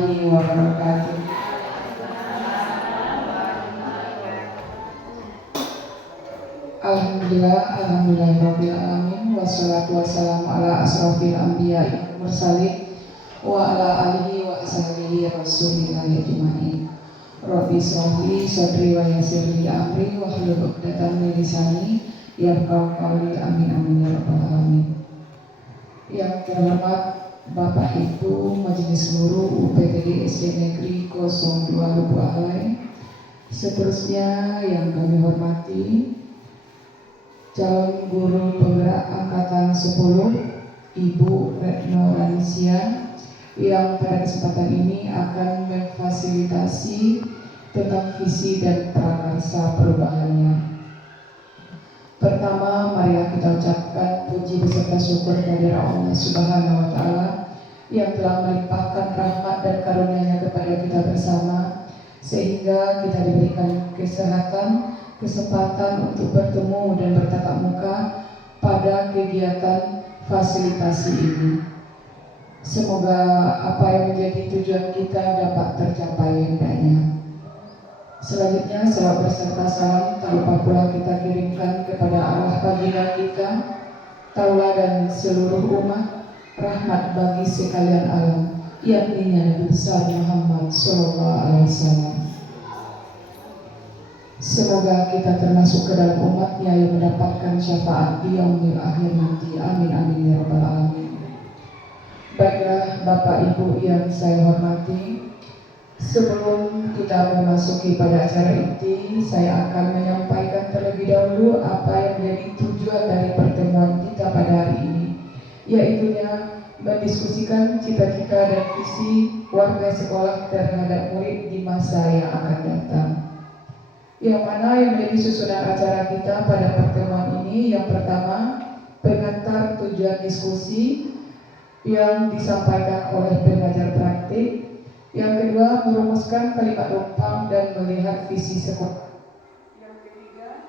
warahmatullahi wabarakatuh. Alhamdulillah alamin, wassalatu wassalamu ala asrofil anbiya'i mursalin wa ala alihi wa ashabihi rasulillahi ajma'in. Rabbi shrahli sadri wa yassirli amri wahlul 'uqdatam min lisani yafqahu qawli. Amin amin ya rabbal alamin. Yang terhormat Bapak Ibu Majelis Guru UPTD SD Negeri 02 Lubuk Alai, seterusnya yang kami hormati calon guru penggerak angkatan 10 Ibu Retno Ranisia yang pada kesempatan ini akan memfasilitasi tentang visi dan prakarsa perubahannya. Pertama, marilah kita ucapkan puji beserta syukur kehadirat Allah Subhanahu wa Ta'ala yang telah melimpahkan rahmat dan karunia-Nya kepada kita bersama, sehingga kita diberikan kesehatan, kesempatan untuk bertemu dan bertatap muka pada kegiatan fasilitasi ini. Semoga apa yang menjadi tujuan kita dapat tercapai hendaknya. Selanjutnya, salawat berserta salam tak lupa pula kita kirimkan kepada Allah baginda kita, tauladan seluruh umat, rahmat bagi sekalian alam, yakni Nabi besar Muhammad SAW. Semoga kita termasuk ke dalam umatnya yang mendapatkan syafaat di yaumil akhir nanti. Amin amin ya rabbal alamin. Baiklah Bapak Ibu yang saya hormati, sebelum kita memasuki pada acara inti, saya akan menyampaikan terlebih dahulu apa yang menjadi tujuan dari pertemuan kita pada hari ini, yaitunya mendiskusikan cita-cita dan visi warga sekolah terhadap murid di masa yang akan datang. Yang mana yang menjadi susunan acara kita pada pertemuan ini, yang pertama, pengantar tujuan diskusi yang disampaikan oleh pengajar praktik. Yang kedua, merumuskan kalimat rumpang dan melihat visi sekolah. Yang ketiga,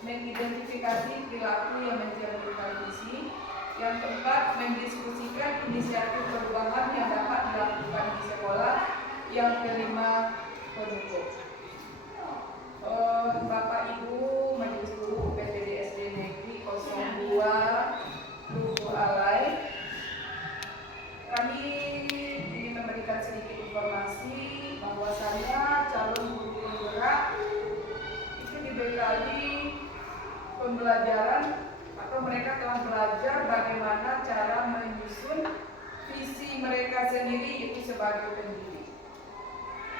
mengidentifikasi perilaku yang mencerminkan visi. Yang keempat, mendiskusikan inisiatif perubahan yang dapat dilakukan di sekolah. Yang kelima, penutup. Bapak Ibu Majelis Guru UPTD SD Negeri 02 Lubuk Alai, kami ingin memberikan sedikit informasi bahwasanya calon guru penggerak itu dibekali pembelajaran atau mereka telah belajar bagaimana cara menyusun visi mereka sendiri itu sebagai pendidik.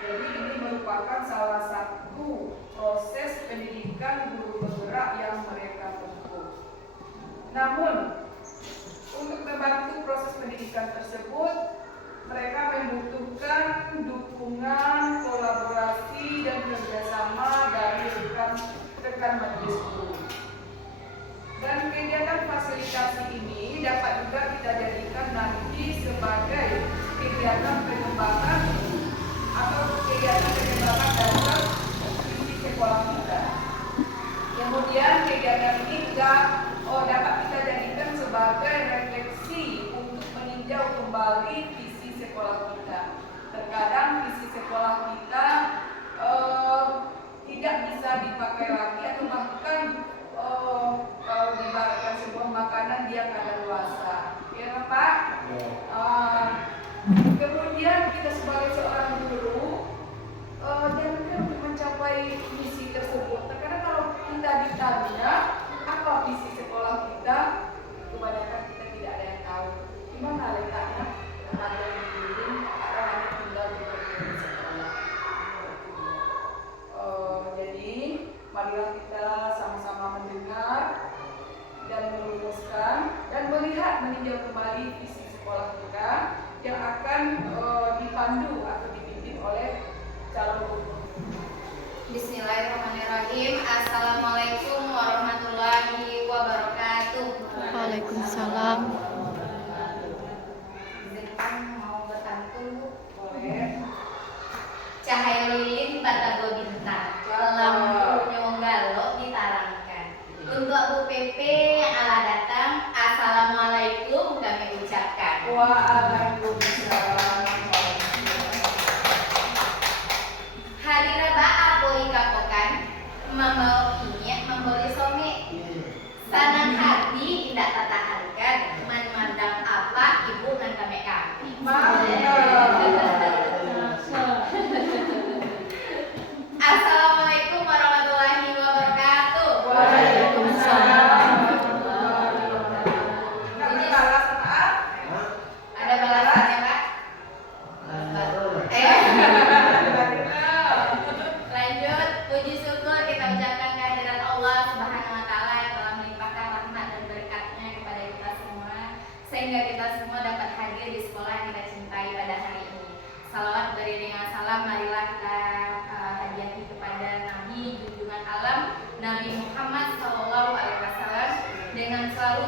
Jadi ini merupakan salah satu proses pendidikan guru penggerak yang mereka tempuh. Namun untuk membantu proses pendidikan tersebut, mereka membutuhkan dukungan, kolaborasi, dan kerjasama dari rekan majelis guru. Dan kegiatan fasilitasi ini dapat juga kita jadikan nanti sebagai kegiatan pengembangan atau kegiatan pengembangan dalam visi sekolah kita. Kemudian kegiatan ini juga dapat kita jadikan sebagai refleksi untuk meninjau kembali visi sekolah kita. Terkadang visi sekolah kita tidak bisa dipakai lagi, atau bahkan kalau dibaratkan sebuah makanan dia kadaluarsa, ya Pak? Kemudian kita sebagai seorang guru jangan untuk mencapai visi tersebut. Terkadang kalau kita ditanya apa visi sekolah kita, kebanyakan kita tidak ada yang tahu. Di mana letaknya? Ada di building atau hanya tinggal di sekolah. Jadi marilah kita sama-sama mendengar dan merumuskan dan melihat, meninjau kembali visi sekolah kita yang akan dipandu atau dipimpin oleh calon guru. Bismillahirrahmanirrahim. Assalamualaikum warahmatullahi wabarakatuh. Waalaikumsalam. Izinkan mau bertantun, boleh. Cahaya lilin batagor bintang, lampu nyonggalo ditarangkan. Untuk Bu PP ala datang, assalamualaikum kami ucapkan. Waalaikumsalam.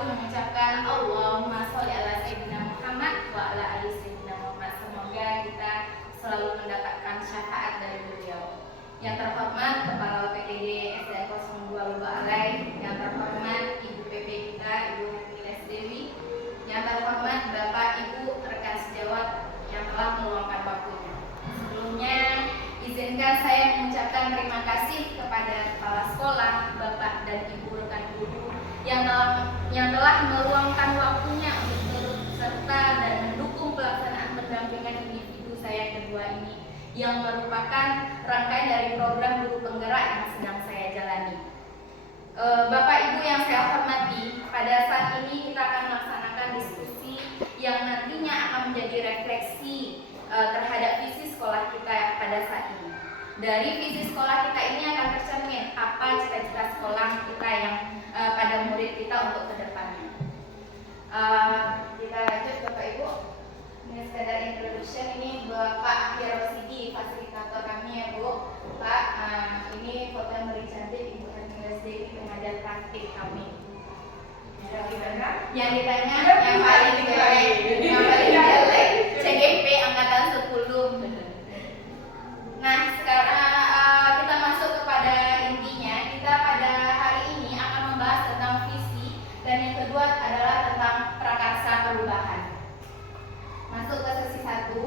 mengucapkan Allahumma sholli ala sayyidina Muhammad wa ala ali sayyidina Muhammad. Semoga kita selalu mendapatkan syafaat dari beliau. Yang terhormat Kepala PPD SDN 02 Lubuk Alai, yang terhormat Ibu PP kita Ibu Hermiles Dewi, yang terhormat Bapak Ibu rekan sejawat yang telah meluangkan waktunya. Sebelumnya izinkan saya mengucapkan terima kasih kepada kepala sekolah, Bapak dan Ibu rekan guru yang telah meluangkan waktunya untuk turut serta dan mendukung pelaksanaan pendampingan individu saya yang kedua ini, yang merupakan rangkaian dari program guru penggerak yang sedang saya jalani. Bapak Ibu yang saya hormati, pada saat ini kita akan melaksanakan diskusi yang nantinya akan menjadi refleksi terhadap visi sekolah kita pada saat ini. Dari visi sekolah kita ini akan tercermin apa cita-cita sekolah kita yang pada murid kita untuk kedepannya. Kita lanjut Bapak Ibu. Ini sekedar introduction, ini Bapak Akhir Rosidi, fasilitator kami ya Bu. Pak, ini foto yang paling cantik Ibu Hermiles Dewi, pengajar praktik kami. Yang ditanya yang paling jelek CGP angkatan 10. Nah, sekarang kita masuk kepada intinya. Kita pada hari ini akan membahas tentang visi, dan yang kedua adalah tentang prakarsa perubahan. Masuk ke sesi 1.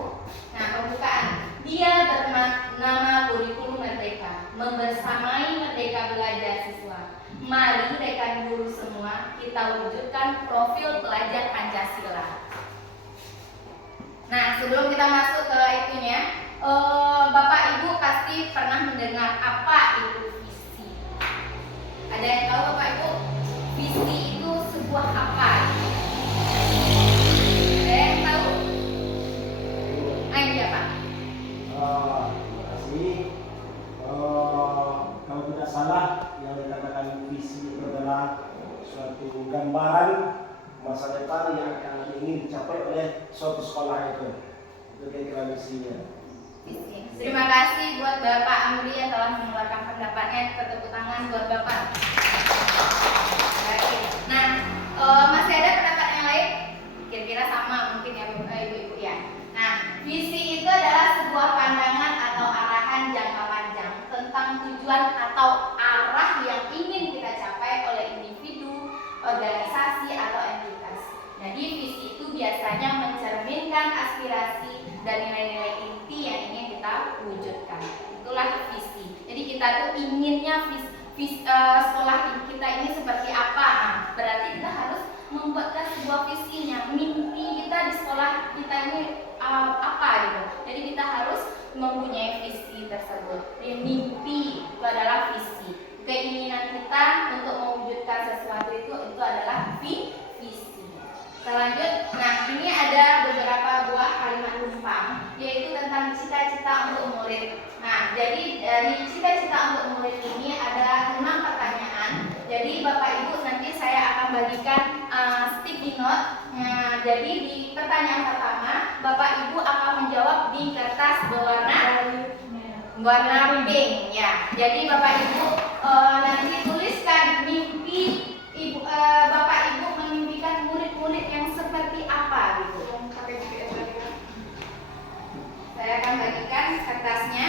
Nah, pembukaan. Dia bernama kurikulum merdeka, membersamai merdeka belajar siswa. Mari rekan guru semua kita wujudkan profil pelajar Pancasila. Nah, sebelum kita masuk ke itunya, Bapak Ibu pasti pernah mendengar apa itu visi. Ada yang tahu Bapak Ibu? Visi itu sebuah apa? Ada yang tahu? Ayo Pak. Terima kasih. Kalau tidak salah, yang dikatakan visi itu adalah suatu gambaran masa depan yang akan ingin dicapai oleh suatu sekolah itu. Itu kira-kira visinya. Terima kasih buat Bapak Amri yang telah mengeluarkan pendapatnya. Tepuk tangan buat Bapak. Baik. Nah, masih ada pendapat yang lain? Kira-kira sama mungkin ya Ibu-Ibu ya. Nah, visi itu adalah sebuah pandangan atau arahan jangka panjang tentang tujuan atau arah yang ingin kita capai oleh individu, organisasi atau entitas. Jadi visi itu biasanya mencerminkan aspirasi dan nilai-nilai inti yang ingin kita wujudkan. Itulah visi. Jadi kita tuh inginnya sekolah kita ini seperti apa? Nah, berarti kita harus membuatkan sebuah visinya. Mimpi kita di sekolah kita ini apa gitu. Jadi kita harus mempunyai visi tersebut. Mimpi itu adalah visi. Keinginan kita untuk mewujudkan sesuatu itu adalah visi. Selanjut, nah ini ada beberapa buah kalimat tumpang, yaitu tentang cita-cita untuk murid. Nah, jadi dari cita-cita untuk murid ini ada 6 pertanyaan. Jadi Bapak Ibu nanti saya akan bagikan sticky note. Nah, jadi di pertanyaan pertama, Bapak Ibu akan menjawab di kertas warna pink ya. Jadi Bapak Ibu nanti tuliskan mimpi Bapak Ibu memimpikan murid-murid yang seperti apa gitu. Saya akan bagikan kertasnya.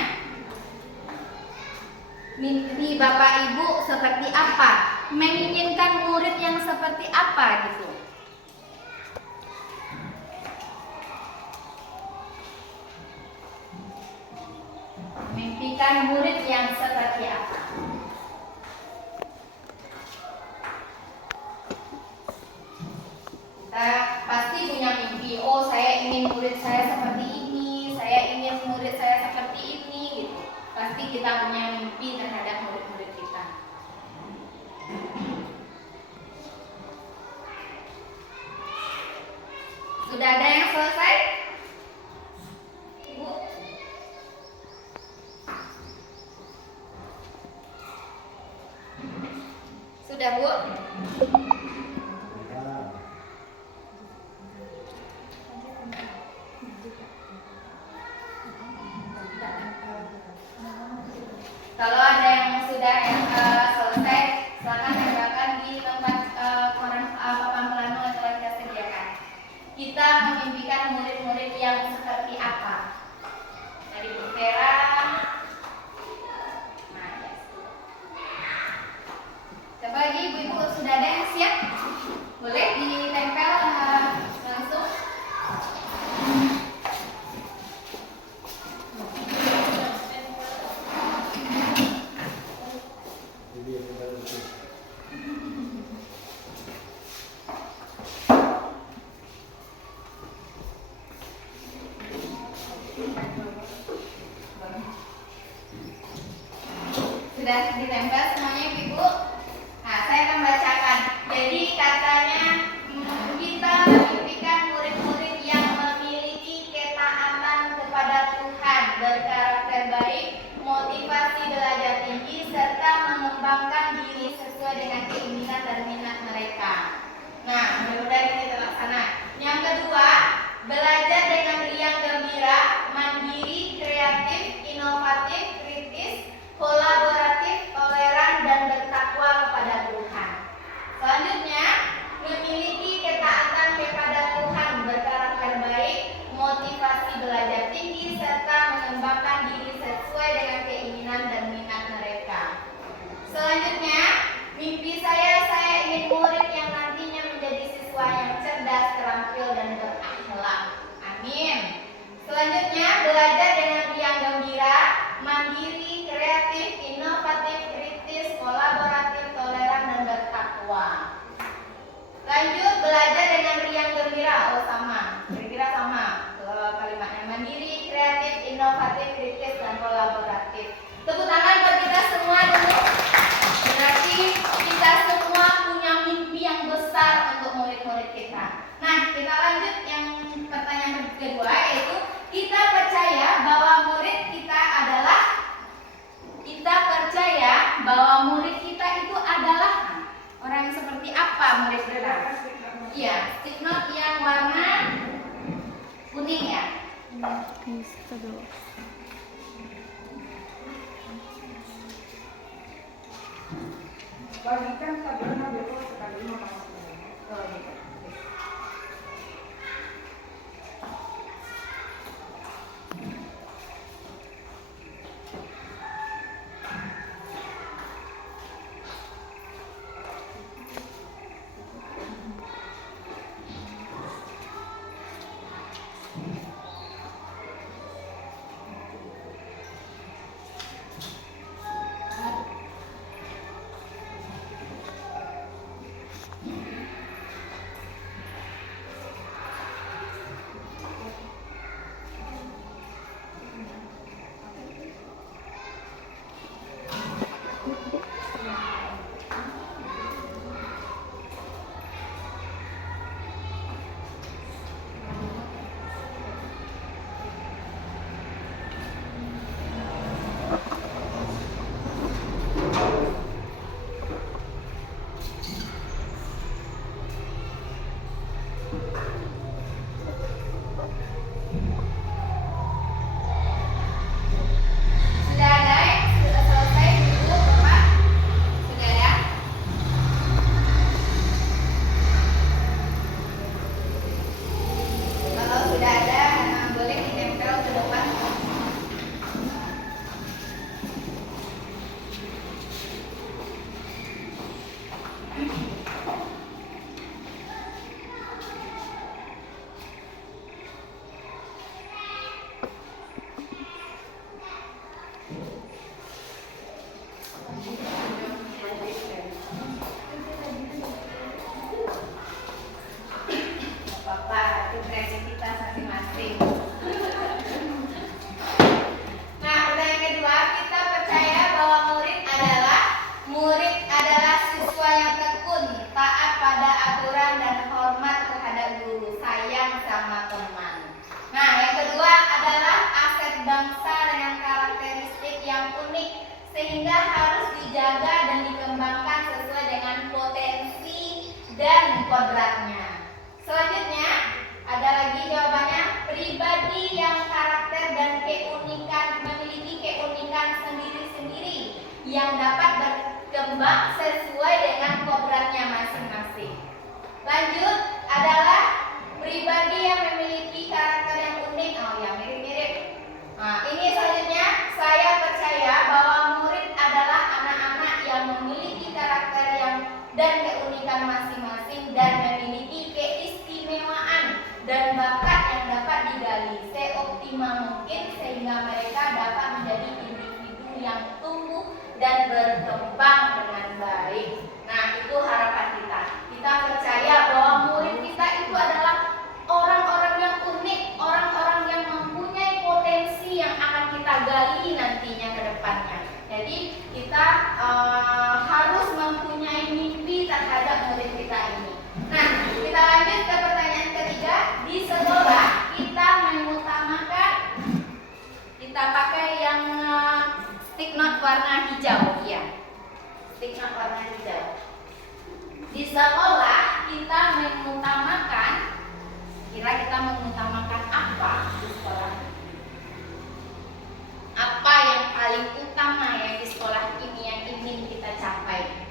Mimpi Bapak Ibu seperti apa? Menginginkan murid yang seperti apa gitu. Mimpikan murid yang seperti apa? Kita pasti punya mimpi. Oh, saya ingin murid saya seperti ini, saya ingin murid saya seperti ini gitu. Pasti kita punya mimpi terhadap murid-murid kita. Sudah ada yang selesai? Ibu? Sudah, Bu? Kalau ada yang sudah selesai, silakan tempelkan di tempat papan Sudah ditempel semuanya Ibu? Nah, saya akan bacakan. Jadi katanya kita memimpikan murid-murid yang memiliki ketaatan kepada Tuhan, berkarakter baik, motivasi belajar tinggi, serta mengembangkan diri sesuai dengan keinginan dan minat mereka. Nah, mudah-mudahan ini terlaksana. Yang kedua, belajar dengan riang gembira, mandiri, kreatif, inovatif, kritis, kolaboratif, toleran, dan bertakwa kepada Tuhan. Selanjutnya, memiliki ketaatan kepada Tuhan, berkarakter baik, motivasi belajar tinggi, serta mengembangkan diri sesuai dengan keinginan dan minat mereka. Selanjutnya, mimpi saya ingin murid yang nantinya menjadi siswa yang cerdas, terampil, dan berakhlak. Amin. Selanjutnya, belajar dengan riang gembira, mandiri, kreatif, inovatif, kritis, kolaboratif, toleran, dan bertakwa. Lanjut, belajar dengan riang gembira. Oh, sama. Kira-kira sama kalimatnya. Mandiri, kreatif, inovatif, kritis, dan kolaboratif. Tepuk tangan buat kita semua dulu. Berarti kita semua punya mimpi yang besar untuk murid-murid kita. Nah, kita lanjut yang pertanyaan kedua, yaitu kita percaya bahwa murid kita itu adalah orang yang seperti apa murid kita? Iya, stick note yang warna kuning ya. Bisa dulu. Bagikan sabarnya besok sekali makan. Sudah ada yang sudah selesai dulu, Bapak? Sudah ada? Kalau sudah ada, boleh ditempel ke depan. Bapak, itu kreativitas masing-masing. Nah, pertanyaan kedua, kita percaya bahwa murid adalah siswa yang tekun, taat pada aturan dan hormat terhadap guru, sayang sama teman. Nah, yang kedua adalah aset bangsa dengan karakteristik yang unik sehingga harus dijaga dan dikembangkan sesuai dengan potensi dan kodratnya. Selanjutnya, ada lagi jawabannya, pribadi yang karakter dan keunikan, memiliki keunikan sendiri-sendiri yang dapat berkembang sesuai dengan kodratnya masing-masing. Lanjut, adalah pribadi yang memiliki karakter yang unik. Oh ya, mirip-mirip. Nah, ini selanjutnya, saya percaya bahwa murid adalah anak-anak yang memiliki karakter dan keunikan masing-masing dan memiliki keistimewaan dan bakat yang dapat digali seoptimal mungkin sehingga mereka dapat menjadi individu yang tumbuh dan berkembang dengan baik. Nah, itu harapan kita. Kita percaya bahwa murid kita itu warna hijau, ya. Stigma warna hijau. Di sekolah kita mengutamakan, kira kita mengutamakan apa di sekolah? Apa yang paling utama ya di sekolah ini yang ingin kita capai?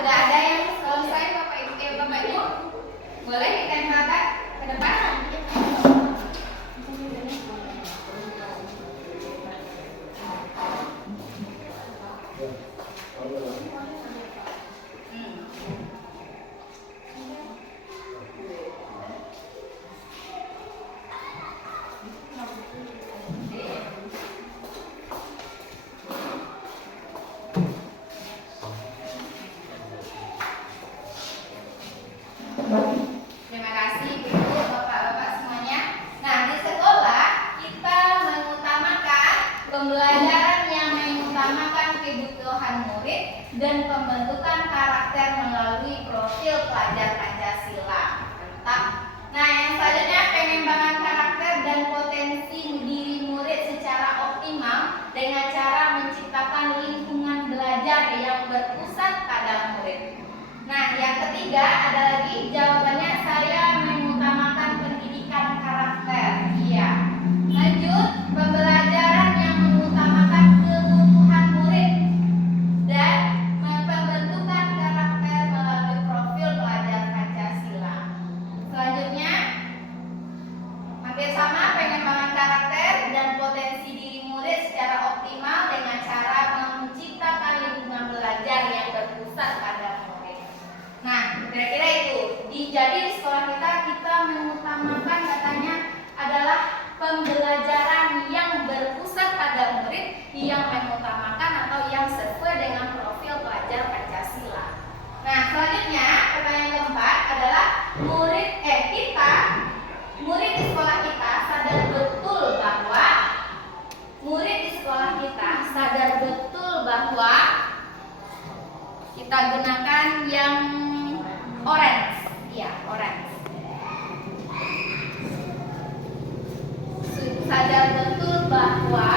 Sudah ada yang selesai Bapak Ibu? Boleh ditempelkan ke depan. Terima kasih Bu, Bapak-bapak semuanya. Nah, di sekolah kita mengutamakan pembelajaran yang mengutamakan kebutuhan murid dan pembentukan karakter melalui profil pelajar Pancasila. Mantap. Nah, yang selanjutnya pengembangan karakter dan potensi diri murid secara optimal dengan cara menciptakan lingkungan belajar yang berpusat pada murid. Nah, yang ketiga ada lagi jawabannya saya mengutamakan pendidikan karakter. Iya. Lanjut, pembelajaran yang mengutamakan kebutuhan murid dan pembentukan karakter melalui profil pelajar Pancasila. Selanjutnya, hampir sama pengembangan karakter dan potensi diri murid secara optimal dengan cara menciptakan lingkungan belajar yang berpusat pada murid. Nah, kira-kira itu. Jadi di sekolah kita mengutamakan katanya adalah pembelajaran yang berpusat pada murid, yang mengutamakan atau yang sesuai dengan profil pelajar Pancasila. Nah, selanjutnya pertanyaan keempat adalah murid di sekolah kita sadar betul bahwa kita gunakan yang orange, ya orange. Sadar betul bahwa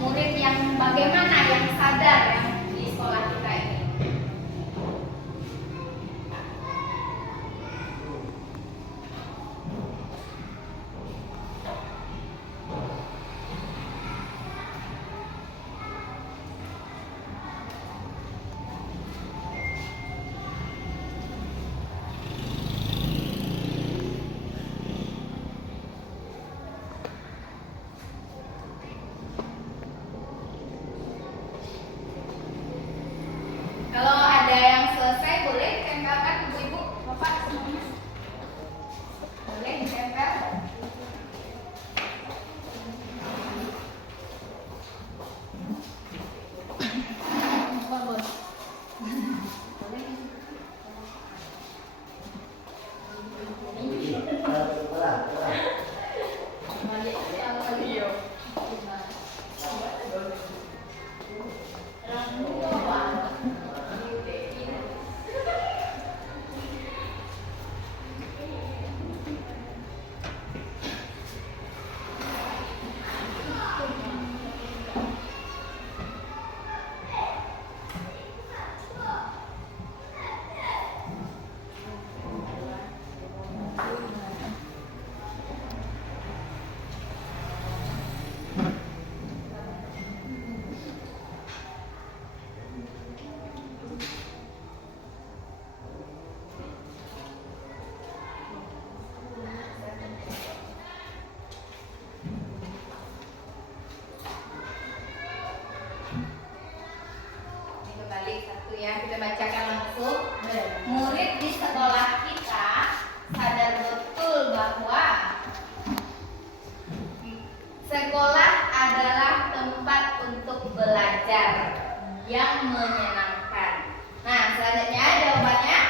murid yang bagaimana yang sadar yang di sekolah kita ini. murid di sekolah kita sadar betul bahwa sekolah adalah tempat untuk belajar yang menyenangkan. Nah, selanjutnya jawabannya,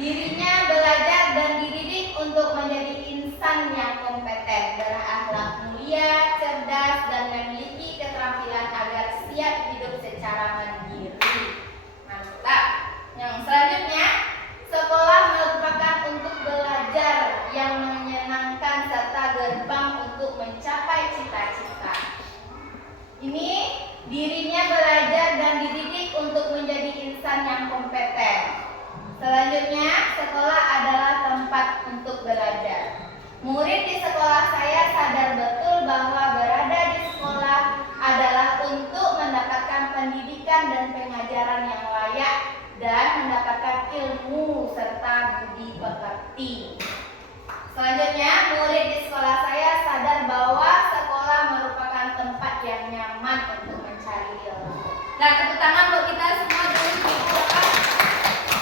dirinya belajar dan dididik untuk menjadi insan yang kompeten, berakhlak mulia, cerdas, dan memiliki keterampilan agar siap hidup secara mandiri. Mantap. Yang selanjutnya, sekolah merupakan untuk belajar yang menyenangkan serta gerbang untuk mencapai cita-cita. Ini dirinya belajar dan dididik untuk menjadi insan yang kompeten. Selanjutnya, sekolah adalah tempat untuk belajar. Murid di sekolah saya sadar betul bahwa berada di sekolah adalah untuk mendapatkan pendidikan dan pengajaran yang layak dan mendapatkan ilmu serta budi pekerti. Selanjutnya, murid di sekolah saya sadar bahwa sekolah merupakan tempat yang nyaman untuk mencari ilmu. Nah, tepuk tangan buat kita semua dulu.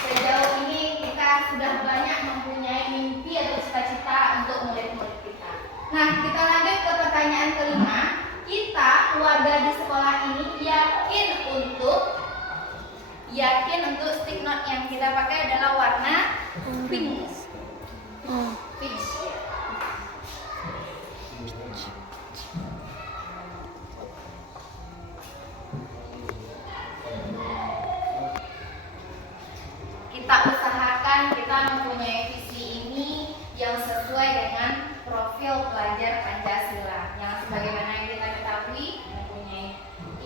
Sejauh ini kita sudah banyak mempunyai mimpi atau cita-cita untuk murid-murid kita. Nah, kita lanjut ke pertanyaan kelima. Kita, keluarga di sekolah ini, yakin untuk stick note yang kita pakai adalah warna pink. Peach. Kita usahakan kita mempunyai visi ini yang sesuai dengan profil pelajar Pancasila, yang sebagaimana yang kita ketahui mempunyai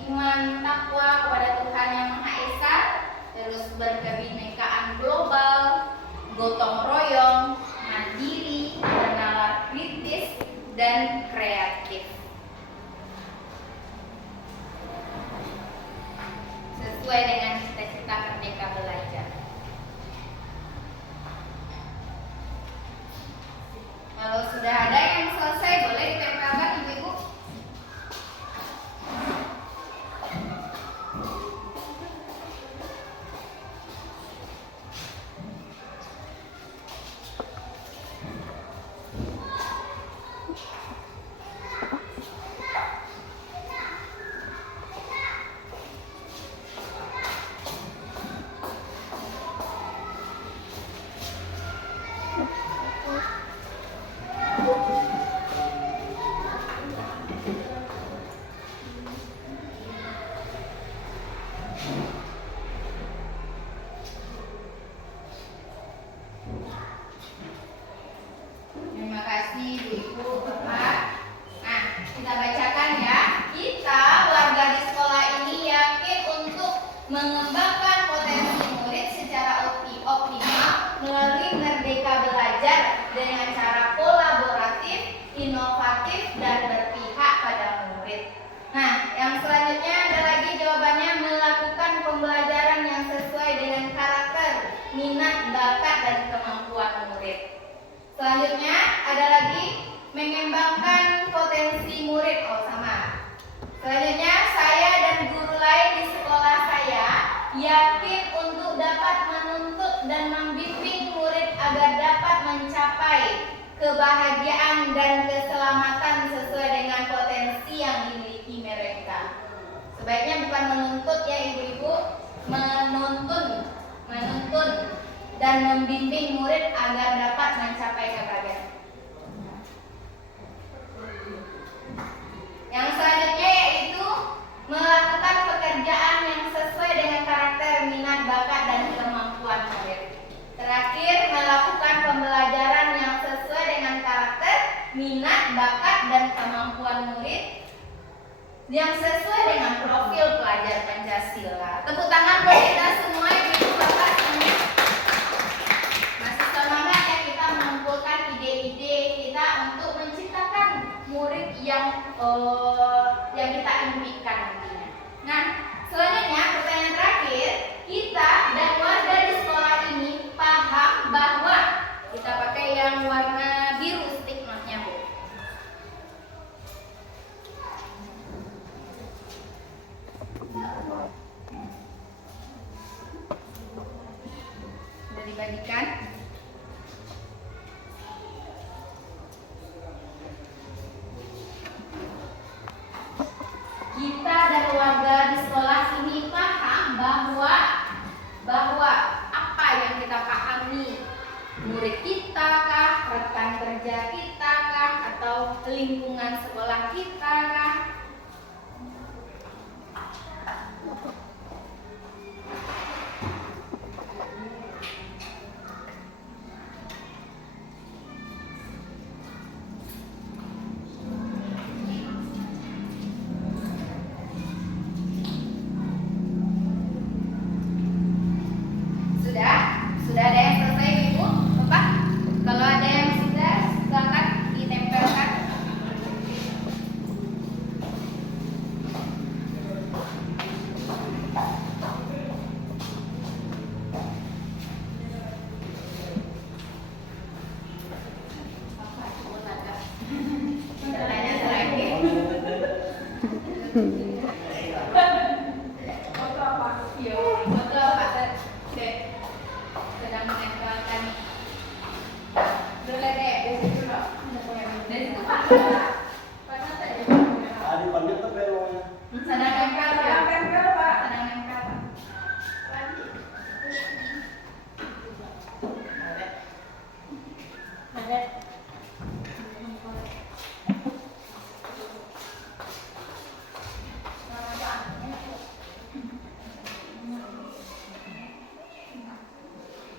iman, takwa kepada Tuhan Yang Maha Esa, terus berkebinekaan global, gotong royong, mandiri, bernalar kritis, dan kreatif. Sesuai dengan cita-cita Merdeka Belajar. Kalau sudah ada yang selesai, boleh ditempelkan ibu-ibu. Terima kasih ibu-ibu, bapak. Nah, kita bacakan ya. Kita warga di sekolah ini yakin untuk mengembangkan potensi murid secara optimal melalui Merdeka Belajar dengan cara kolaboratif, inovatif, dan berpihak pada murid. Nah, yang selanjutnya ada lagi jawabannya, melakukan pembelajaran yang sesuai dengan karakter, minat, bakat, dan kemampuan murid. Selanjutnya ada lagi mengembangkan potensi murid. Oh, sama. Selanjutnya, saya dan guru lain di sekolah saya yakin untuk dapat menuntut dan membimbing murid agar dapat mencapai kebahagiaan dan keselamatan sesuai dengan potensi yang dimiliki mereka. Sebaiknya bukan menuntut ya ibu-ibu, menuntun dan membimbing murid agar dapat mencapai kebahagiaan. Yang selanjutnya yaitu melakukan pekerjaan yang sesuai dengan karakter, minat, bakat, dan kemampuan murid. Terakhir, melakukan pembelajaran yang sesuai dengan karakter, minat, bakat, dan kemampuan murid yang sesuai dengan profil pelajar Pancasila. Tepuk tangan buat kita semua, ibu bapak semua. Masih semangat ya kita mengumpulkan ide-ide kita untuk menciptakan murid yang kita impikan nantinya. Nah, selanjutnya pertanyaan terakhir, kita dan warga di sekolah ini paham bahwa kita pakai yang warna biru stick note-nya, Bu. dibagikan. Kita dan warga di sekolah ini paham bahwa apa yang kita pahami, murid kita kah, rekan kerja kita kah, atau lingkungan sekolah kita kah? Sudah ada yang selesai Ibu, Bapak? Kalau ada yang sudah, silakan ditempelkan. Bapak, coba ada. Caranya lagi. Foto apa? Iya, foto apa? Oke. Sedang menempelkan. Boleh deh, dari situ loh. Dari situ Pak. Panas aja. Di panggil tuh beloknya. Sedang nempel Pak. Sedang nempel Pak. Sedang nempel Pak. Ada.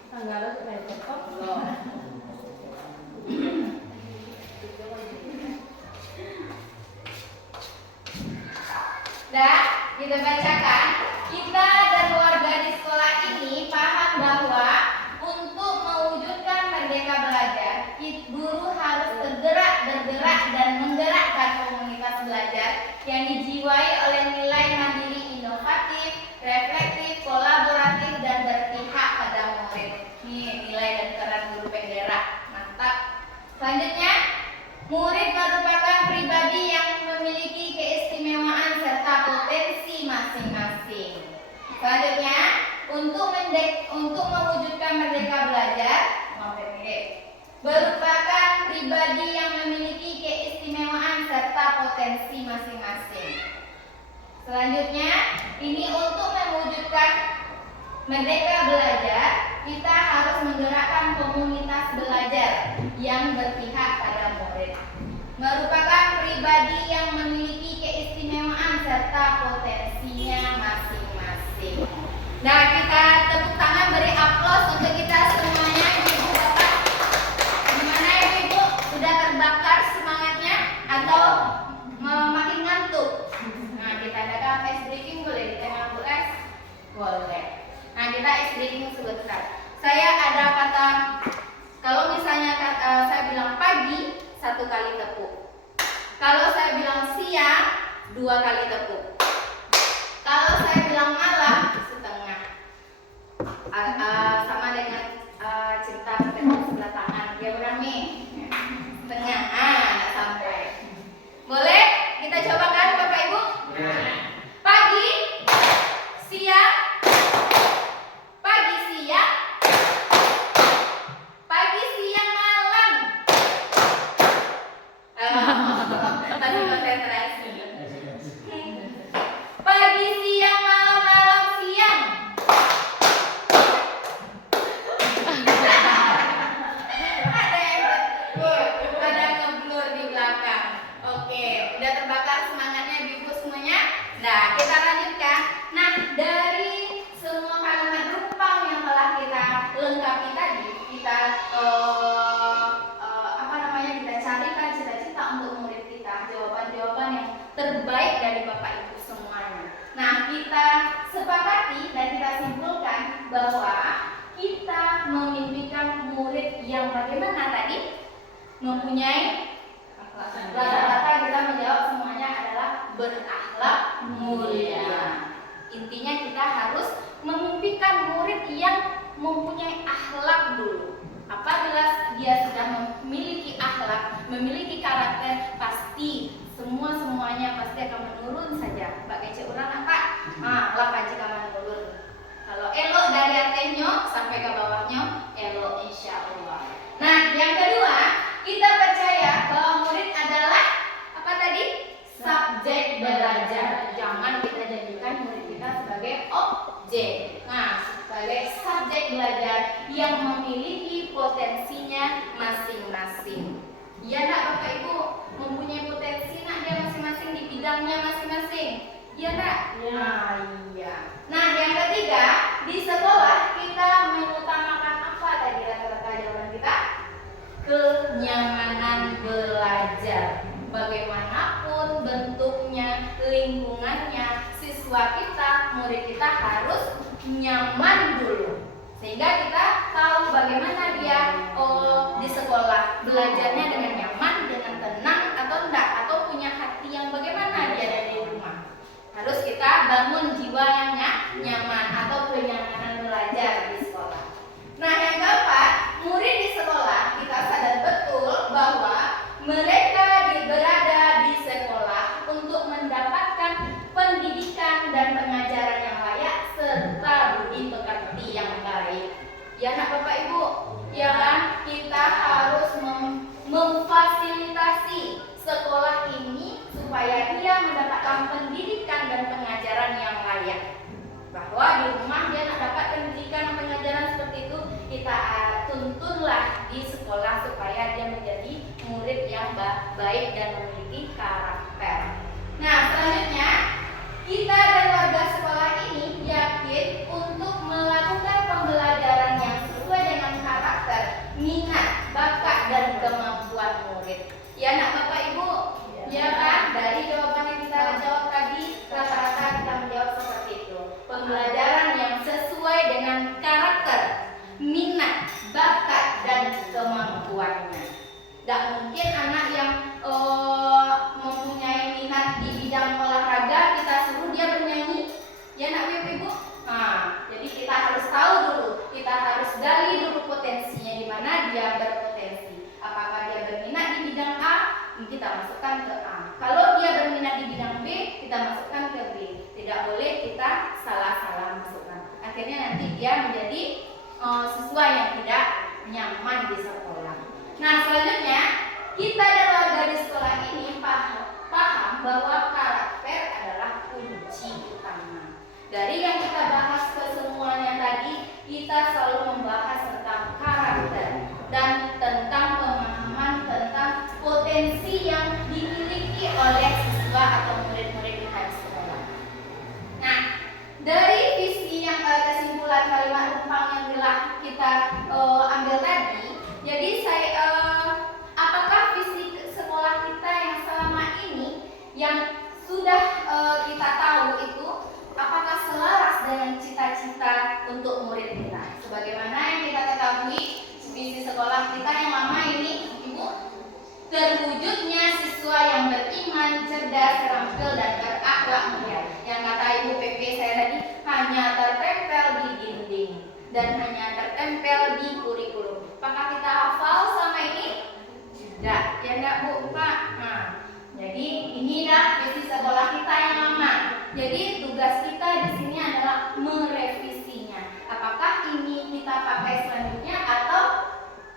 Tanggalnya sudah cocok belum? Dan kita bacakan, kita dan warga di sekolah ini paham bahwa untuk mewujudkan merdeka belajar, guru harus bergerak dan menggerakkan komunitas belajar yang dijiwai oleh nilai mandiri, inovatif, reflektif, kolaboratif, dan berpihak pada murid. Ini nilai dan peran guru penggerak, mantap. Selanjutnya, murid merupakan pribadi yang memiliki keistimewaan serta potensi masing-masing. Selanjutnya, untuk mewujudkan merdeka belajar, merupakan pribadi yang memiliki keistimewaan serta potensi masing-masing. Selanjutnya, ini untuk mewujudkan merdeka belajar, kita harus menggerakkan komunitas belajar yang berpihak pada murid. Merupakan pribadi yang memiliki keistimewaan serta potensinya masing-masing. Nah, kita tepuk tangan, beri aplaus untuk kita semuanya, Ibu Bapak. Gimana Ibu? Sudah terbakar semangatnya atau makin ngantuk? Nah, kita adakan ice breaking, boleh di tengah Bu es? Boleh. Nah, kita ice breaking sebentar. Saya ada kata, kalau misalnya saya bilang pagi, 1 kali tepuk. Kalau saya bilang siang, 2 kali tepuk. Kalau saya bilang malam, setengah. Sama dengan cerita tepuk sebelah tangan. Dia berapa nih? Setengah. Sampai. Boleh? Kita coba kan Bapak Ibu? Pagi, siang, pagi, siang, pagi, siang, malam. Tadi konsentrasi. Pagi, siang, malam, malam, siang. Ada ngeblur di belakang. Oke, udah terbakar semangatnya Ibu semuanya. Nah, kita lanjutkan. Nah, dari semua kalimat rupang yang telah kita lengkapi tadi, kita kita carikan cita-cita untuk murid kita, jawaban-jawaban yang terbaik dari Bapak Ibu semuanya. Nah, kita sepakati dan kita simpulkan bahwa kita memimpikan murid yang bagaimana tadi? Mempunyai rata-rata kita menjawab semuanya adalah berakhlak mulia. Intinya kita harus memimpikan murid yang mempunyai akhlak dulu. Apabila dia sudah memiliki akhlak, memiliki karakter, pasti semuanya pasti akan menurun saja. Bagai cek urang apa? Lah kaji kaman menurun. Kalau elok dari atasnya sampai ke bawahnya, yang memiliki potensinya masing-masing. Ya nak Bapak Ibu, mempunyai potensi nak dia masing-masing di bidangnya masing-masing. Ya nak? Iya. Nah yang ketiga, di sekolah kita mengutamakan apa tadi rata-rata jawaban kita? Kenyamanan belajar. Bagaimanapun bentuknya, lingkungannya, siswa kita, murid kita harus nyaman dulu. Sehingga kita tahu bagaimana dia di sekolah belajarnya dengan nyaman, dengan tenang atau enggak, atau punya hati yang bagaimana dia dari rumah. Harus kita bangun jiwa yang nyaman atau kenyamanan belajar di sekolah. Nah yang keempat, murid di sekolah kita sadar betul bahwa mereka berada di sekolah untuk mendapatkan pendidikan dan pengajaran yang layak serta budi pekerti yang baik. Ya nak Bapak Ibu, ya kan? Kita harus memfasilitasi sekolah ini supaya dia mendapatkan pendidikan dan pengajaran yang layak. Bahwa di rumah dia nak dapat pendidikan dan pengajaran seperti itu, kita tuntunlah di sekolah supaya dia menjadi murid yang baik dan memiliki karakter. Nah selanjutnya, kita dan warga sekolah ini yakin untuk melakukan pembelajaran yang sesuai dengan karakter, minat, bakat, dan kemampuan murid. Ya nak Bapak Ibu, ya kan? Dari jawaban yang kita jawab tadi, rata-rata kita menjawab seperti itu. Pembelajaran yang sesuai dengan karakter, minat, bakat, dan kemampuannya. Tidak mungkin anak yang mempunyai minat di bidang olahraga kita suruh dia bernyanyi. Ya nak Ibu? Nah, jadi kita harus tahu dulu, kita harus gali dulu potensinya di mana dia berpotensi. Apakah dia berminat di bidang A, kita masukkan ke A. Kalau dia berminat di bidang B, kita masukkan ke B. Tidak boleh kita salah-salah masukkan. Akhirnya nanti dia menjadi siswa yang tidak nyaman di sekolah. Nah selanjutnya, kita dan warga di sekolah ini paham bahwa karakter adalah kunci utama. Dari yang kita bahas kesemuanya tadi, kita selalu membahas tentang karakter dan tentang pemahaman tentang potensi yang dimiliki oleh siswa atau murid-murid kita di sekolah. Nah, dari visi yang kesimpulan kalimat rumpang yang telah kita ambil tadi, jadi apakah visi sekolah kita yang selama ini yang sudah kita tahu itu apakah selaras dengan cita-cita untuk murid kita? Sebagaimana yang kita ketahui, visi sekolah kita yang lama ini, Ibu, terwujudnya siswa yang beriman, cerdas, terampil, dan berakhlak mulia. Yang kata Ibu PP saya tadi, hanya tertempel di dinding dan hanya tertempel di kurikulum. Apakah kita hafal sama ini? Tidak, ya enggak Bu, Pak? Nah, jadi inilah visi sekolah kita yang lama. Jadi tugas kita di sini adalah merevisinya. Apakah ini kita pakai selanjutnya atau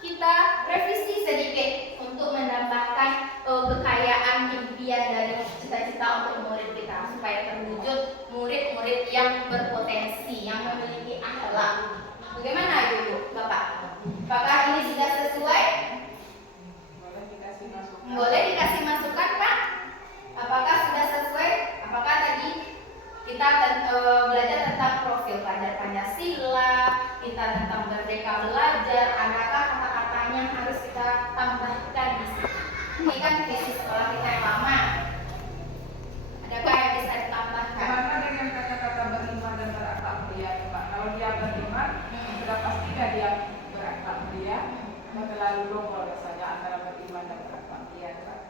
kita revisi sedikit untuk menambahkan kekayaan impian dari cita-cita untuk murid kita supaya terwujud murid-murid yang berpotensi, yang memiliki akhlak. Bagaimana Ibu, Bapak? Apakah ini sudah sesuai? Boleh dikasih masukan, Pak? Apakah sudah sesuai? Apakah tadi kita belajar tentang profil pelajar Pancasila, kita tentang merdeka belajar, adakah kata-katanya yang harus kita tambahkan di sini? Ini kan visi sekolah kita yang lama. Adakah yang bisa ditambahkan? Bagaimana dengan kata-kata beriman dan berakhlak mulia, Pak? Kalau dia beriman, sudah pastinya dia berakhlak mulia. Tidak terlalu dongkol rasanya antara beriman dan berakhlak mulia, Pak.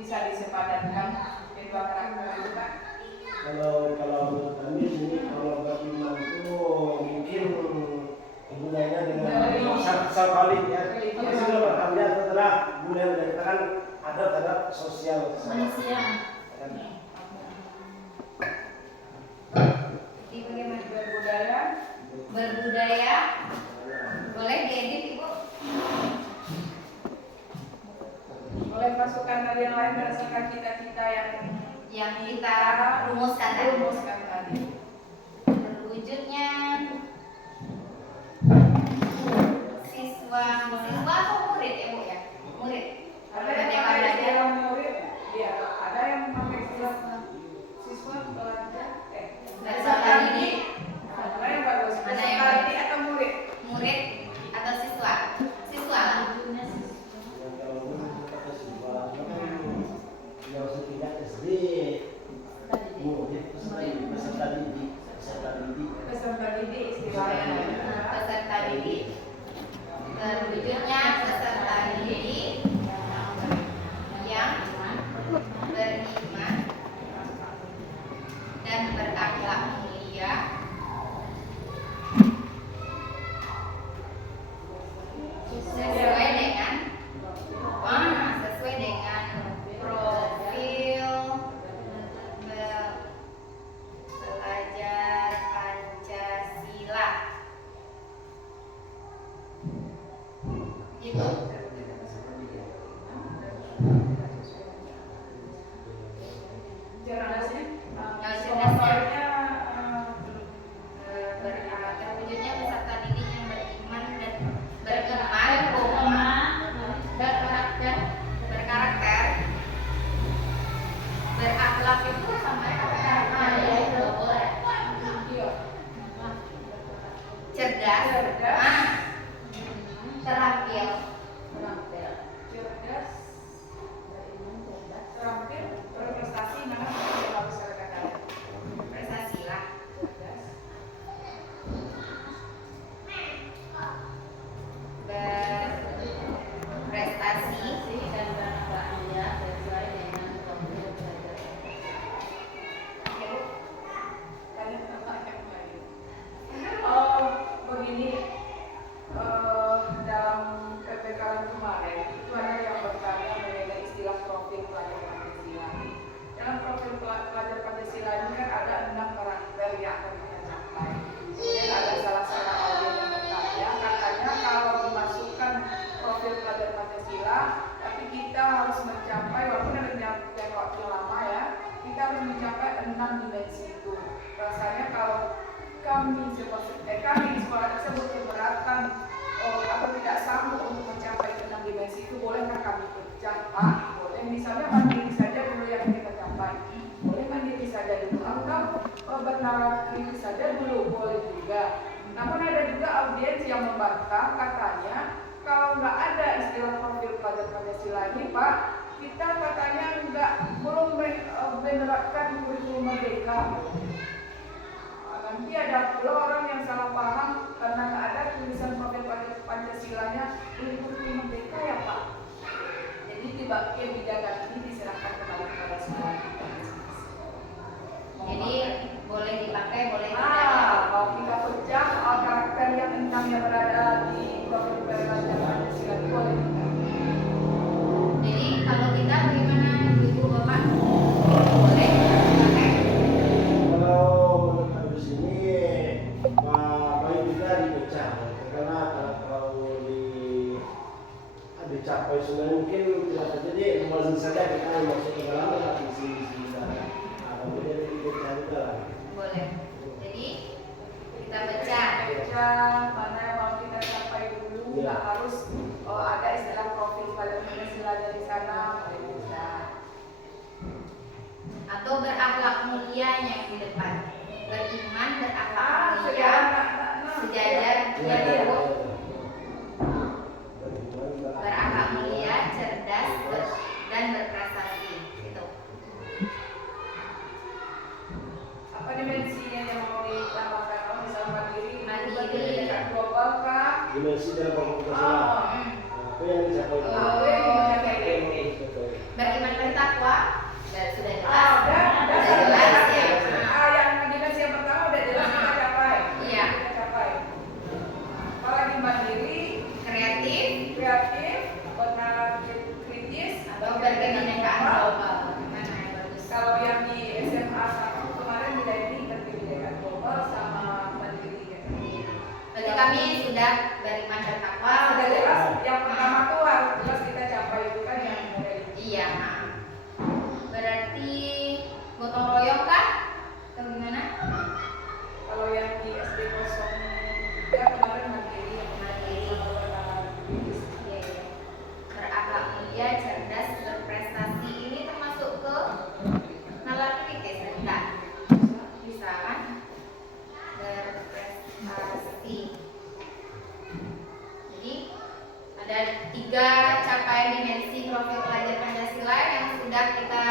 Bisa disepadankan kedua karakter itu, Pak? Kalau menurut kami ini kalau beriman itu mungkin hubungannya dengan sakalik ya. Tapi sudah berkali adalah budaya kita kan ada terhadap sosial Manusia. Jadi bagaimana berbudaya? Boleh diedit Ibu? Boleh masukkan dari yang lain berdasarkan cita-cita yang Yang kita rumuskan tadi. tadi. cerdas, cerdas, terampil, cerdas, terampil, berprestasi, mana yang harus saya katakan? prestasi lah. Cerdas, Berprestasi dan bahagia sesuai dengan profil belajar. Oke, Bu. Kalian apa yang lain? Oh, begini. Dalam PPKN kemarin itu ada yang bertanya mengenai istilah profil pelajar Pancasila. Dalam profil pelajar Pancasila ini kan ada 6 karakter yang akan kita capai. Kemudian ada salah seorang audien yang bertanya, katanya kalau dimasukkan profil pelajar Pancasila, tapi kita harus mencapai, walaupun ada jangka waktu lama ya, kita harus mencapai 6 dimensi itu. Rasanya kalau kami di sekolah tersebut keberatan atau tidak sanggup untuk mencapai 6 dimensi itu, bolehkah kami pecah? Pak, boleh. Misalnya mandiri saja dulu yang kita capai. Boleh mandiri saja dulu. Atau bernara kritis saja dulu, boleh juga. Namun ada juga audiens yang membantah, katanya kalau nggak ada istilah profil pelajar Pancasila ini, Pak, kita katanya belum menerapkan kurikulum merdeka. Nanti ada pula orang yang salah paham karena nggak ada tulisan profil Pancasilanya di kurikulum merdeka ya Pak. Jadi kebijakan ini diserahkan kepada semua. jadi boleh dipakai, boleh tidak. Kalau kita pecah karakter yang 6 yang berada di profil pelajar Pancasila itu boleh tidak? Jadi kalau kita bagaimana ibu bapak? Boleh dipakai. Kalau menurut aku di sini baik juga dipecah, karena kalau dicapai sudah mungkin tidak terjadi, langsung saja kita masuk ke dalam dan isi sana. Kemudian dipecah juga lah. Boleh. Jadi kita baca. Mana yang mau kita capai dulu, nggak harus ada istilah profil pelajar Pancasila dari sana, boleh juga. Atau berakhlak mulianya di depan. Beriman, berakhlak mulia, Sejajar, sejajar, Ya, ya, ya, Bu. ya. Berakhlak mulia, cerdas, dan berprestasi. Gitu. apa dimensinya yang mau ditambahkan? Kalau misalnya mandiri, Mandiri. pendidikan global kah? Dimensi dalam fakultas apa yang dicapai? Apa yang dicapai? Beriman bertakwa, dan sudah jelas. Udah Sudah jelas ya. yang dimensi yang pertama udah jelas kita capai. Iya. Kita capai. Apalagi mandiri, Kreatif kreatif, benar kritis, atau berkebinekaan global. Mana yang bagus? Kalau yang di SMA sama kemarin tidak ini berkebinekaan global sama mandiri ya. Berarti kami sudah beriman bertakwa. Sudah jelas. Yang pertama tuh harus jelas kita capai itu kan yang ada di Iya. Berarti gotong royong kah? Atau gimana? kalau yang di SD 03 kemarin mandiri yang Mandiri. Iya, iya. Berakhlak mulia, cerdas, berprestasi ini termasuk ke nalar kritis, enggak? Bisa kan? Berprestasi. Jadi ada 3 capaian dimensi profil pelajar Pancasila yang sudah kita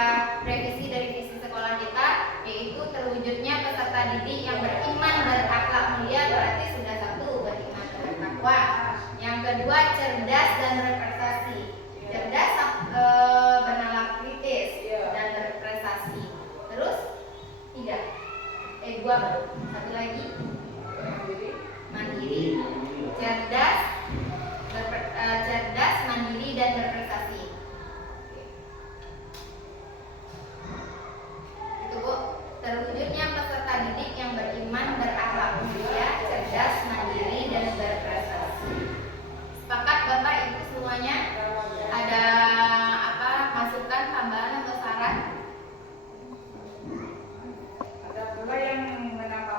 revisi dari visi sekolah kita, yaitu terwujudnya peserta didik yang beriman berakhlak mulia, berarti sudah 1 beriman bertakwa. Yang kedua cerdas dan berprestasi. Cerdas bernalar kritis dan berprestasi. Terus 3, 2 baru. 1 lagi mandiri. mandiri. Cerdas, mandiri dan berprestasi. Itu Bu, terwujudnya peserta didik yang beriman, berakhlak mulia, cerdas, mandiri dan berprestasi. Sepakat Bapak Ibu semuanya? Ada apa masukan, tambahan atau saran? Ada pula yang menambah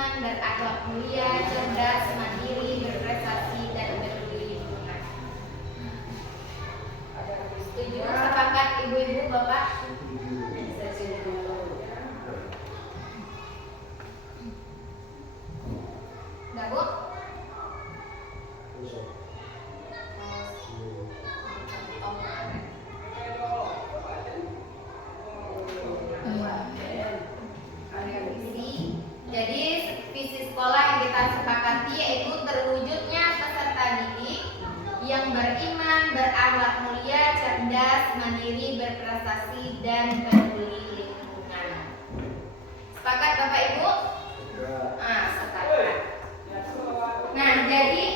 beriman, berakhlak mulia, cerdas, mandiri, berprestasi, dan peduli lingkungan. Setuju? Sepakat ibu-ibu, bapak? Enggak, Bu? Jadi visi sekolah yang kita sepakati yaitu terwujudnya peserta didik yang beriman, berakhlak mulia, cerdas, mandiri, berprestasi, dan peduli lingkungan. Sepakat Bapak Ibu? Sepakat. Nah, jadi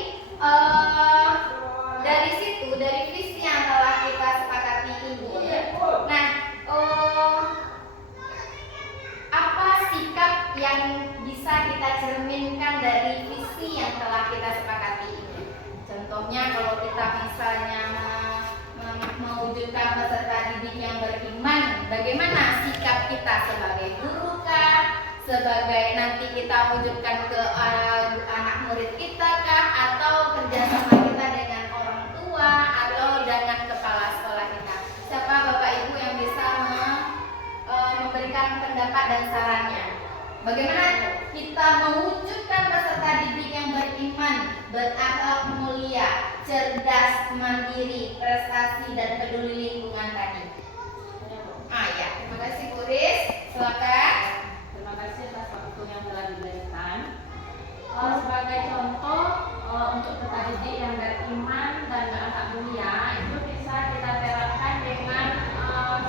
dari situ, dari visi yang telah kita sepakati ini, nah, apa sikap yang bisa kita cerminkan dari visi yang telah kita sepakati ini? Contohnya kalau kita misalnya mewujudkan peserta didik yang beriman, bagaimana sikap kita sebagai guru kah? Sebagai nanti kita wujudkan ke anak murid kita kah? Atau kerjasama kita dengan orang tua atau dengan kepala sekolah kita? Siapa Bapak Ibu yang bisa memberikan pendapat dan sarannya? Bagaimana kita mewujudkan peserta didik yang beriman, berakhlak mulia, cerdas, mandiri, prestasi, dan peduli lingkungan tadi? Ya, terima kasih Bu Riz. Silakan. Terima kasih atas waktu yang telah diberikan. Sebagai contoh untuk peserta didik yang beriman dan berakhlak mulia itu bisa kita terapkan dengan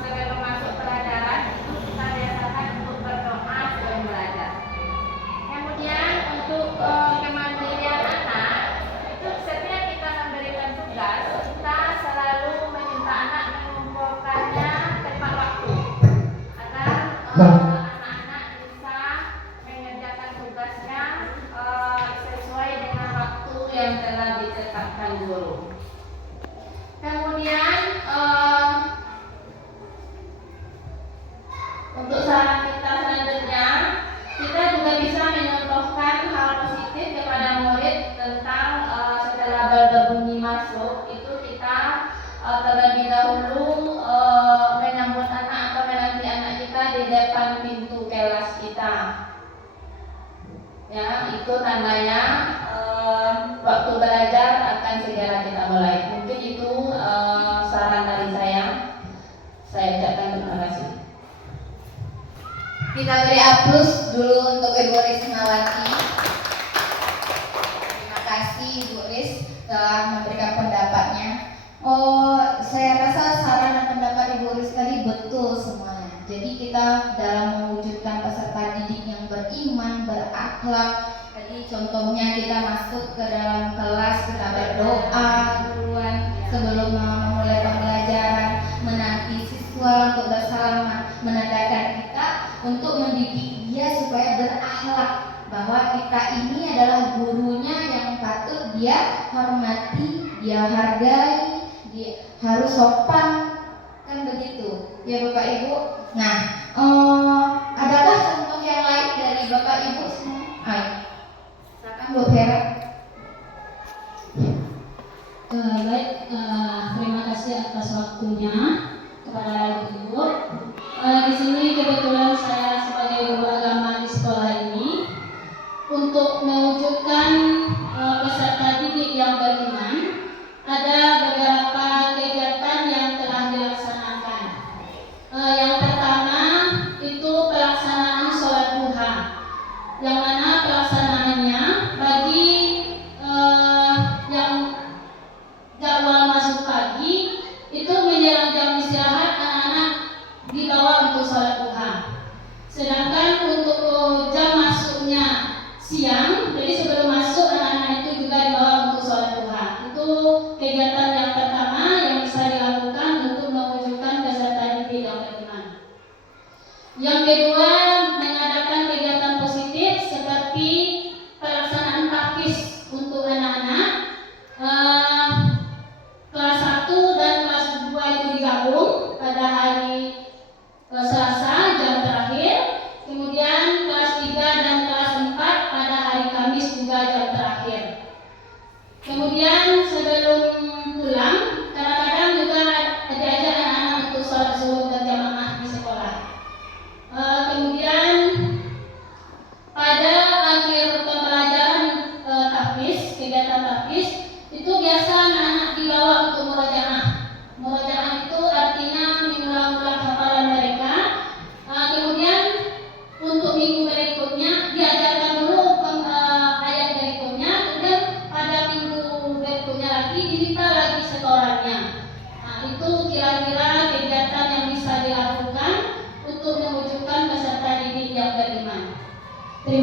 sebelum masuk pelajaran itu kita biasakan untuk berdoa sebelum belajar. Kemudian untuk kemandirian anak itu setiap kita memberikan tugas kita selalu meminta anak mengumpulkannya tepat waktu agar anak-anak bisa mengerjakan tugasnya sesuai dengan waktu yang telah ditetapkan guru. Kemudian untuk saran kita selanjutnya, kita juga bisa menyontohkan hal positif kepada murid tentang setelah bel berbunyi masuk itu kita terlebih dahulu menyambut anak atau menanti anak kita di depan pintu kelas kita. Ya, itu tandanya waktu belajar akan segera kita mulai. Mungkin itu saran dari saya. Saya ucapkan terima kasih. Kita beri aplaus dulu untuk Ibu Rismawati. Terima kasih Ibu Ris telah memberikan pendapatnya. Saya rasa saran dan pendapat Ibu Ris tadi betul semuanya. Jadi kita dalam mewujudkan peserta didik yang beriman, berakhlak. Tadi contohnya kita masuk ke dalam kelas, kita berdoa duluan sebelum memulai pembelajaran, menanti siswa untuk bersalaman, menandakan kita untuk mendidik dia supaya berakhlak, bahwa kita ini adalah gurunya yang patut dia hormati, dia hargai, dia harus sopan, kan begitu ya Bapak Ibu. Nah, adakah contoh yang lain dari Bapak Ibu semua? Silakan Bu Vera. Baik, terima kasih atas waktunya kepada Ibu. Di sini kebetulan saya sebagai guru agama di sekolah ini untuk mewujudkan peserta didik yang beriman, ada beberapa kegiatan yang telah dilaksanakan. Yang pertama itu pelaksanaan sholat duha, yang mana pelaksanaannya bagi yang jadwal masuk pagi itu menjelang jam istirahat anak-anak dibawa untuk sholat duha. Sedangkan untuk jam masuknya siang, jadi sebelum masuk anak-anak itu juga dibawa untuk sholat duha. Itu kegiatan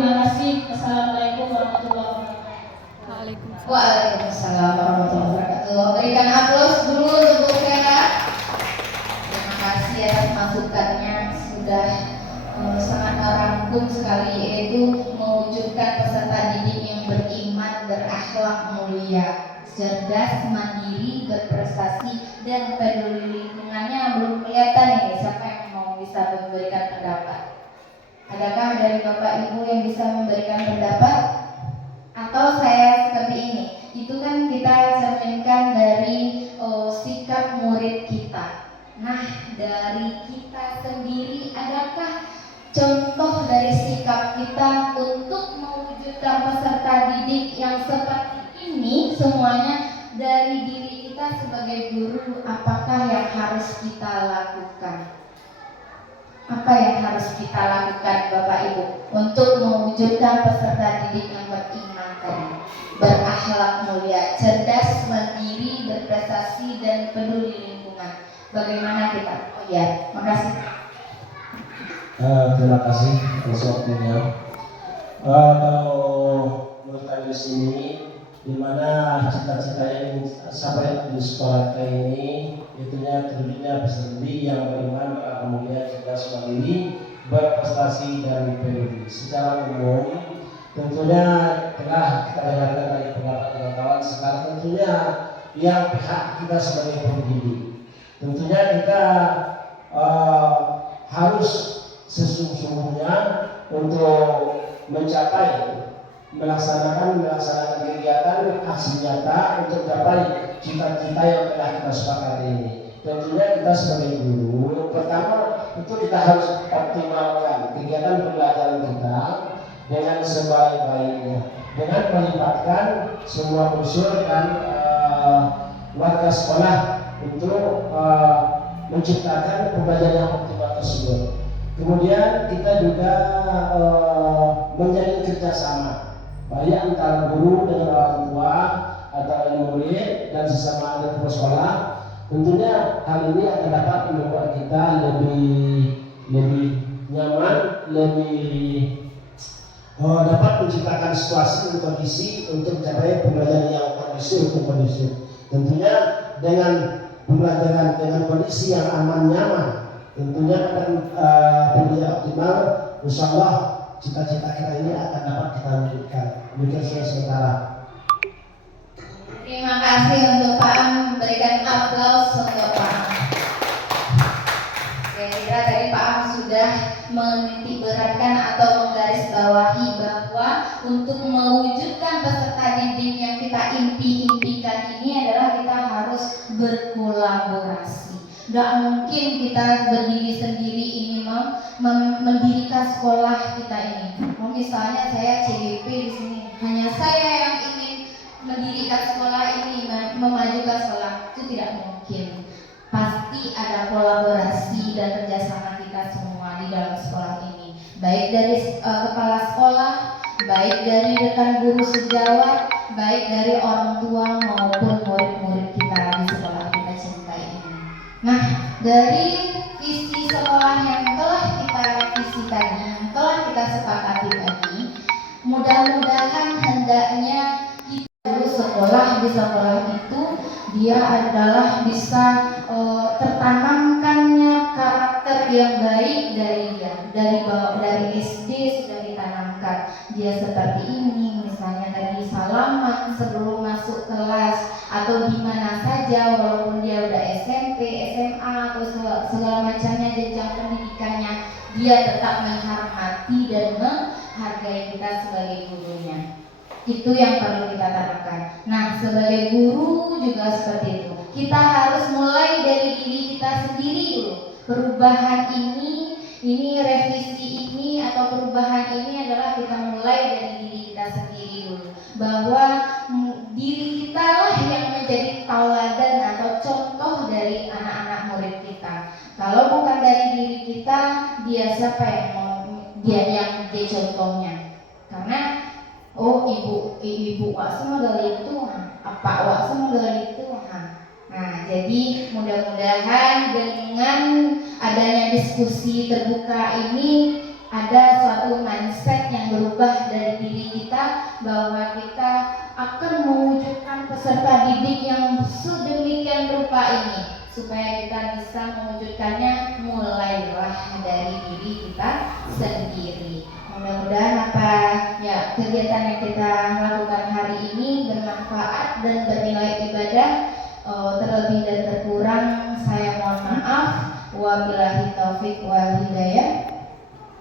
Terima kasih. Assalamualaikum warahmatullahi wabarakatuh. Waalaikumsalam. Waalaikumsalam warahmatullahi wabarakatuh. Berikan aplaus dulu untuk Vera. Terima kasih atas masukannya, sudah sangat merangkum sekali, yaitu mewujudkan peserta didik yang beriman, berakhlak mulia, cerdas, mandiri, berprestasi, dan peduli lingkungannya. Belum kelihatan ini siapa yang mau bisa memberikan pendapat. Adakah dari Bapak Ibu yang bisa memberikan pendapat? Atau saya seperti ini? Itu kan kita cerminkan dari sikap murid kita. Nah, dari kita sendiri, adakah contoh dari sikap kita untuk mewujudkan peserta didik yang seperti ini? Semuanya dari diri kita sebagai guru, apakah yang harus kita lakukan? Apa yang harus kita lakukan Bapak Ibu untuk mewujudkan peserta didik yang beriman tadi, berakhlak mulia, cerdas, mandiri, berprestasi, dan peduli lingkungan? Bagaimana kita? Oh ya, makasih. Terima kasih atas waktunya. Kalau menurut kami di sini, di mana cita-cita yang sampai di sekolah kita ini, itunya terwujudnya peserta didik yang beriman, berakhlak mulia, cerdas, mandiri, berprestasi, dan peduli. Secara umum, tentunya telah kita dengarkan dari pendapat kawan-kawan. Sekarang tentunya yang pihak kita sebagai pendidik, tentunya kita harus sesungguhnya untuk mencapai melaksanakan kegiatan aksi nyata untuk capai cita-cita yang telah kita sepakati ini. Tentunya kita sebagai guru, pertama itu kita harus optimalkan kegiatan pembelajaran kita dengan sebaik-baiknya, dengan melibatkan semua unsur dan warga sekolah untuk menciptakan pembelajaran yang optimal tersebut. Kemudian kita juga menjalin kerjasama, baik antara guru dengan orang tua atau murid dan sesama anak sekolah. Tentunya hal ini akan dapat membuat kita lebih nyaman, lebih dapat menciptakan situasi dan kondisi untuk mencapai pembelajaran yang kondusif. Tentunya dengan pembelajaran dengan kondisi yang aman nyaman, tentunya akan pembelajaran optimal. Insya Allah cita-cita kita ini akan dapat kita wujudkan. Demikian saya sementara. Terima kasih untuk Pak Am, berikan aplaus untuk Pak Am. Saya kira tadi Pak Am sudah menitik beratkan atau menggarisbawahi bahwa untuk mewujudkan peserta didik yang kita impikan ini adalah kita harus berkolaborasi. Gak mungkin kita berdiri sendiri ini mendirikan sekolah kita ini. Misalnya saya CGP di sini, hanya saya yang ingin mendirikan sekolah ini, memajukan sekolah, itu tidak mungkin. Pasti ada kolaborasi dan kerjasama kita semua di dalam sekolah ini, baik dari kepala sekolah, baik dari rekan guru sejawat, baik dari orang tua maupun murid-murid kita di sekolah kita cintai ini. Nah, dari visi sekolah yang telah kita revisi tadi, yang telah kita sepakati tadi, mudah-mudahan hendaknya dulu sekolah di sekolah itu dia adalah bisa tertanamkannya karakter yang baik dari SD sudah ditanamkan dia seperti ini, misalnya tadi salaman sebelum masuk kelas atau di mana saja walaupun dia udah SMP, SMA atau segala macamnya jenjang pendidikannya, dia tetap menghormati dan menghargai kita sebagai gurunya. Itu yang perlu kita tanamkan. Nah, sebagai guru juga seperti itu. Kita harus mulai dari diri kita sendiri dulu. Perubahan ini revisi ini atau perubahan ini adalah kita mulai dari diri kita sendiri dulu. Bahwa diri kita lah yang menjadi tauladan atau contoh dari anak-anak murid kita. Kalau bukan dari diri kita, dia siapa yang mau dia contohnya? Karena ibu wak semua dari itu, apa wak semua dari itu. Nah, jadi mudah-mudahan dengan adanya diskusi terbuka ini ada suatu mindset yang berubah dari diri kita bahwa kita akan mewujudkan peserta didik yang sedemikian rupa ini. Supaya kita bisa mewujudkannya, mulailah dari diri kita sendiri. Mudah-mudahan apa ya kegiatan yang kita lakukan hari ini bermanfaat dan bernilai ibadah. Terlebih dan terkurang saya mohon maaf. Wabillahi taufik wal hidayah.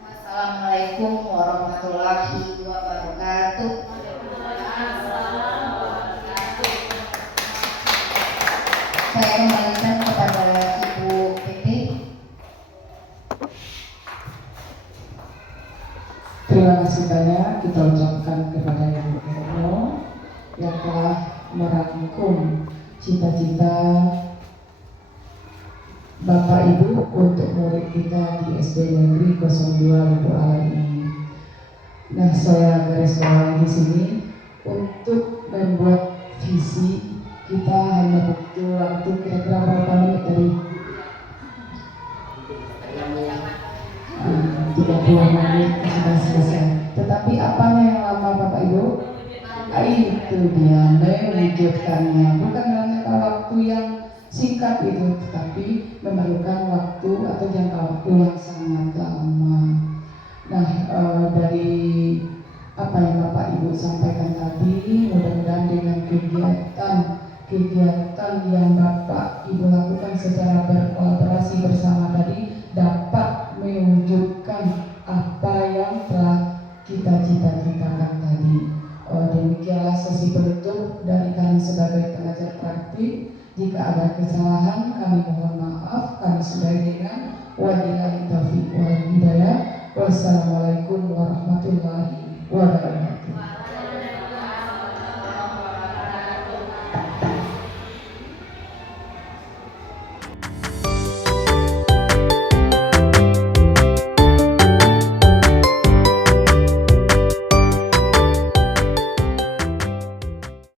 Wassalamualaikum warahmatullahi wabarakatuh. Saya kembalikan kepada Ibu PP. Terima kasih banyak kita ucapkan kepada Ibu Erno yang telah merangkum cita-cita Bapak Ibu untuk murid kita di SD Negeri 02 Lubuk Alai ini. Nah, saya garis bawahi di sini untuk membuat visi kita hanya butuh waktu kira-kira berapa menit tadi? 30 menit sudah selesai. Tetapi apanya yang lama Bapak Ibu? Itu dia mewujudkannya, bukan dalam jangka waktu yang singkat itu, tetapi memerlukan waktu atau jangka waktu yang sangat lama. Nah, dari apa yang Bapak Ibu sampaikan tadi, mudah-mudahan dengan kegiatan yang Bapak Ibu lakukan secara berkolaborasi bersama tadi dapat mewujudkan apa yang telah kita cita-citakan tadi. Demikianlah sesi penutup dari kami sebagai pengajar praktik. Jika ada kesalahan kami mohon maaf. Kami sudahi dengan wabillahi taufiq wal hidayah. Wassalamualaikum warahmatullahi wabarakatuh.